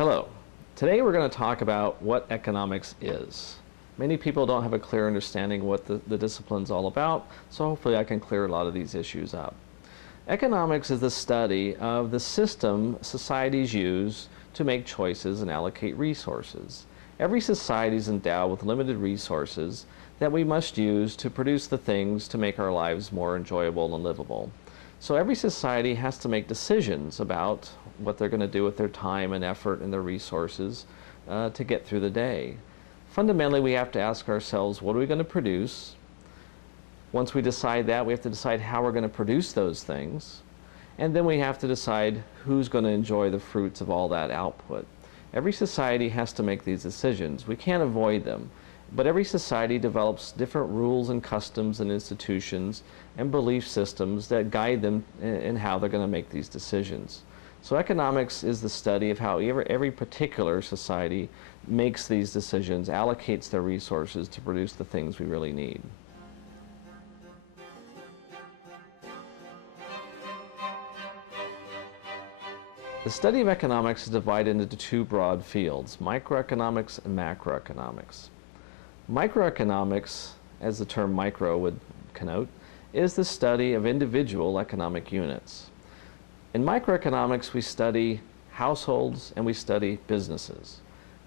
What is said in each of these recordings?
Hello. Today we're going to talk about what economics is. Many people don't have a clear understanding what the discipline's all about, so hopefully I can clear a lot of these issues up. Economics is the study of the system societies use to make choices and allocate resources. Every society is endowed with limited resources that we must use to produce the things to make our lives more enjoyable and livable. So every society has to make decisions about what they're going to do with their time and effort and their resources to get through the day. Fundamentally, we have to ask ourselves, what are we going to produce? Once we decide that, we have to decide how we're going to produce those things. And then we have to decide who's going to enjoy the fruits of all that output. Every society has to make these decisions. We can't avoid them. But every society develops different rules and customs and institutions and belief systems that guide them in how they're going to make these decisions. So economics is the study of how every particular society makes these decisions, allocates their resources to produce the things we really need. The study of economics is divided into two broad fields, microeconomics and macroeconomics. Microeconomics, as the term micro would connote, is the study of individual economic units. In microeconomics, we study households and we study businesses.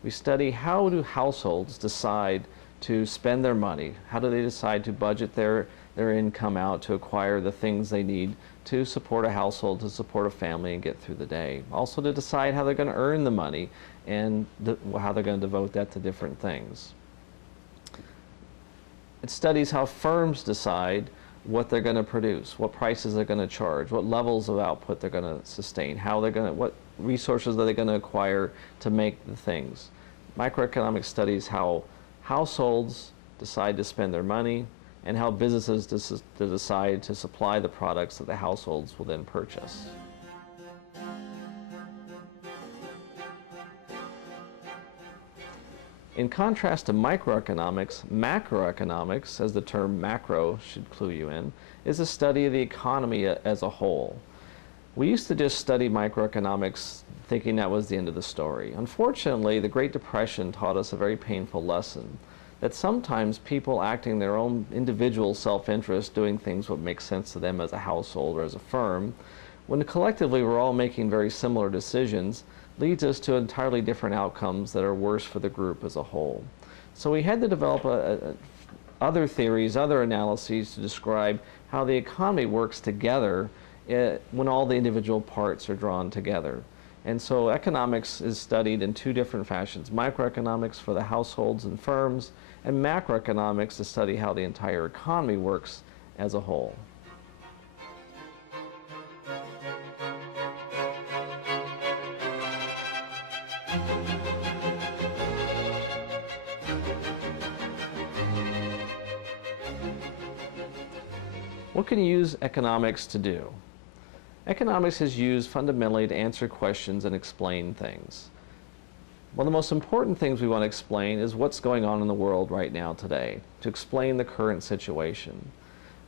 We study how do households decide to spend their money, how do they decide to budget their income out to acquire the things they need to support a household, to support a family and get through the day. Also to decide how they're going to earn the money and how they're going to devote that to different things. It studies how firms decide what they're going to produce, what prices they're going to charge, what levels of output they're going to sustain, what resources are they going to acquire to make the things. Microeconomics studies how households decide to spend their money and how businesses decide to supply the products that the households will then purchase. In contrast to microeconomics, macroeconomics, as the term macro should clue you in, is a study of the economy as a whole. We used to just study microeconomics thinking that was the end of the story. Unfortunately, the Great Depression taught us a very painful lesson, that sometimes people acting their own individual self-interest, doing things what makes sense to them as a household or as a firm, when collectively we're all making very similar decisions, leads us to entirely different outcomes that are worse for the group as a whole. So we had to develop other theories, other analyses to describe how the economy works together when all the individual parts are drawn together. And so economics is studied in two different fashions, microeconomics for the households and firms, and macroeconomics to study how the entire economy works as a whole. What can you use economics to do? Economics is used fundamentally to answer questions and explain things. One of the most important things we want to explain is what's going on in the world right now today, to explain the current situation.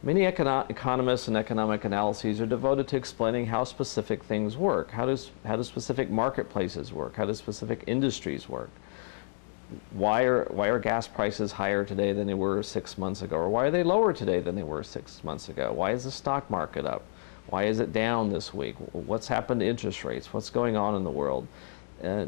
Many economists and economic analyses are devoted to explaining how specific things work. How do specific marketplaces work? How do specific industries work? Why are gas prices higher today than they were 6 months ago? Or why are they lower today than they were 6 months ago? Why is the stock market up? Why is it down this week? What's happened to interest rates? What's going on in the world?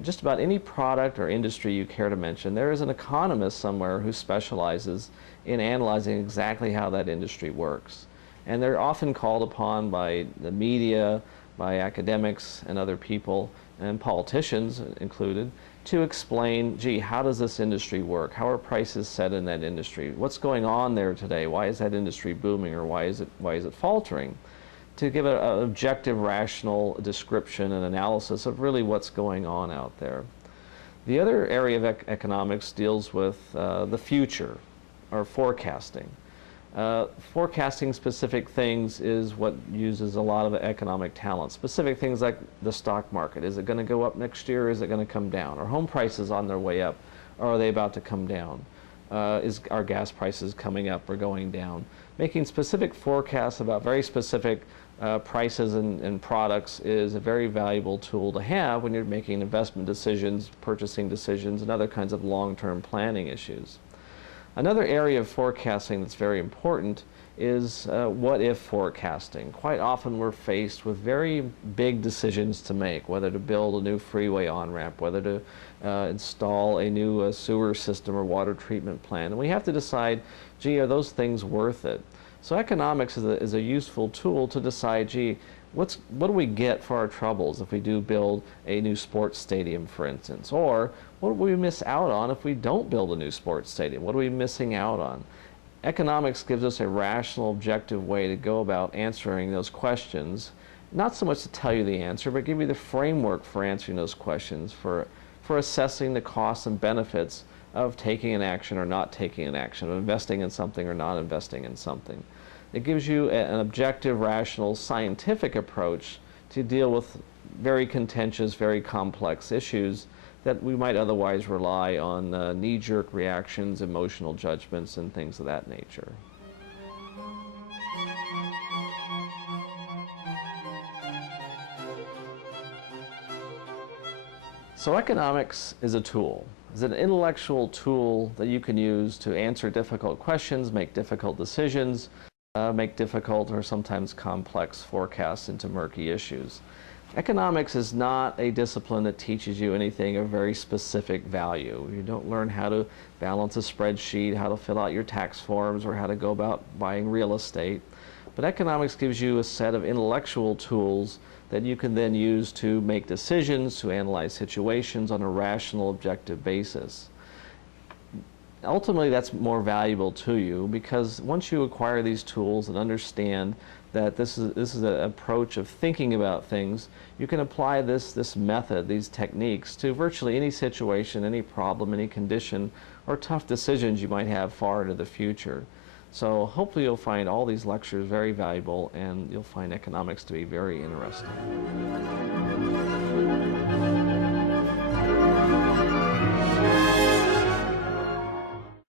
Just about any product or industry you care to mention, there is an economist somewhere who specializes in analyzing exactly how that industry works. And they're often called upon by the media, by academics and other people, and politicians included, to explain, gee, how does this industry work? How are prices set in that industry? What's going on there today? Why is that industry booming, or why is it faltering? To give an objective, rational description and analysis of really what's going on out there. The other area of economics deals with the future, or forecasting. Forecasting specific things is what uses a lot of economic talent. Specific things like the stock market. Is it going to go up next year, or is it going to come down? Are home prices on their way up, or are they about to come down? Are gas prices coming up or going down? Making specific forecasts about very specific prices and products is a very valuable tool to have when you're making investment decisions, purchasing decisions, and other kinds of long-term planning issues. Another area of forecasting that's very important is what-if forecasting. Quite often we're faced with very big decisions to make, whether to build a new freeway on-ramp, whether to install a new sewer system or water treatment plant. And we have to decide, gee, are those things worth it? So economics is a useful tool to decide, gee, what do we get for our troubles if we do build a new sports stadium, for instance? Or what do we miss out on if we don't build a new sports stadium? What are we missing out on? Economics gives us a rational, objective way to go about answering those questions, not so much to tell you the answer, but give you the framework for answering those questions, for assessing the costs and benefits of taking an action or not taking an action, of investing in something or not investing in something. It gives you an objective, rational, scientific approach to deal with very contentious, very complex issues that we might otherwise rely on knee-jerk reactions, emotional judgments, and things of that nature. So economics is a tool. It's an intellectual tool that you can use to answer difficult questions, make difficult decisions, make difficult or sometimes complex forecasts into murky issues. Economics is not a discipline that teaches you anything of very specific value. You don't learn how to balance a spreadsheet, how to fill out your tax forms, or how to go about buying real estate. But economics gives you a set of intellectual tools that you can then use to make decisions, to analyze situations on a rational, objective basis. Ultimately, that's more valuable to you because once you acquire these tools and understand that this is an approach of thinking about things, you can apply this method, these techniques, to virtually any situation, any problem, any condition, or tough decisions you might have far into the future. So hopefully you'll find all these lectures very valuable and you'll find economics to be very interesting.